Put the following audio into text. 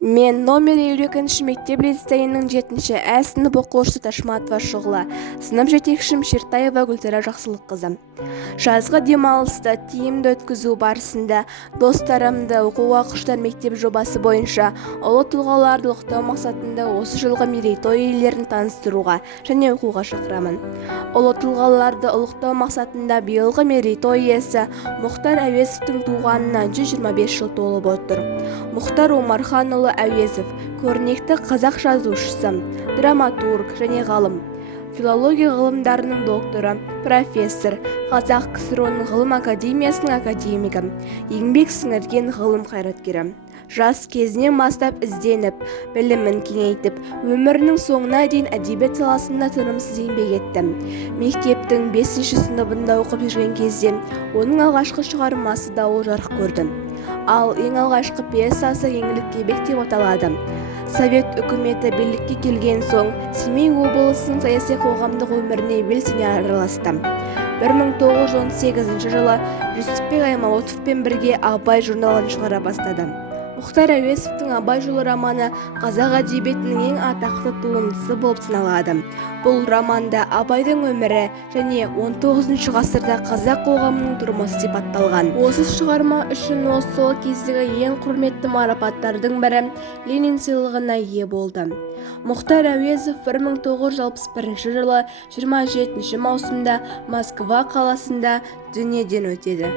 Мен номер 52 мектеп лицейінің 7-ші Ә сынып оқушысы Ташматова Шұғыла, сынып жетекшім Шертаева Гүлзара Жақсылыққызы. Жазғы демалысты тиімді өткізу барысында достарымды оқуға құштар мектеп жобасы бойынша ұлы тұлғаларды ұлықтау мақсатында осы жылғы мерейтой иелерін таныстыруға және оқуға шақырамын. Ұлы тұлғаларды ұлықтау мақсатында биылғы мерейтой иесі Мұхтар Әуезовтің туғанына 125 жыл толып отыр. Мұхтар Омарханұлы Әуезов көрнекті қазақ жазушысы, драматург және ғалым, филология ғылымдарының докторы, профессор, Қазақ КСР-ның ғылым академиясының академигі, еңбек сіңірген ғылым қайраткері. Жас кезінен бастап ізденіп, білімін кеңейтіп, өмірінің соңына дейін әдебиет саласында тынымсыз еңбек етті. Мектептің 5-ші сыныбында оқып жүрген кезде оның алғашқы шығармасы Дауыл жарық көрді. Ал ең алғашқы пьесасы Еңлік кебек деп аталады. Совет үкіметі билікке келген соң Семей облысының саяси қоғамдық өміріне белсене араласты. 1918 жылы Жүсіпбек Аймауытовпен бірге Абай журналын шығара бастады. Мұхтар Әуезовтің Абай жолы романы қазақ әдебиетінің ең атақты туындысы болып саналады. Бұл романда Абайдың өмірі және 19 ғасырда қазақ қоғамының тұрмысы сипатталған. Осы шығарма үшін ол сол кездегі ең құрметті марапаттардың бірі Ленин сыйлығына ие болды. Мұхтар Әуезов 1961 жылы 27 маусымда Москва қаласында дүниеден өтеді.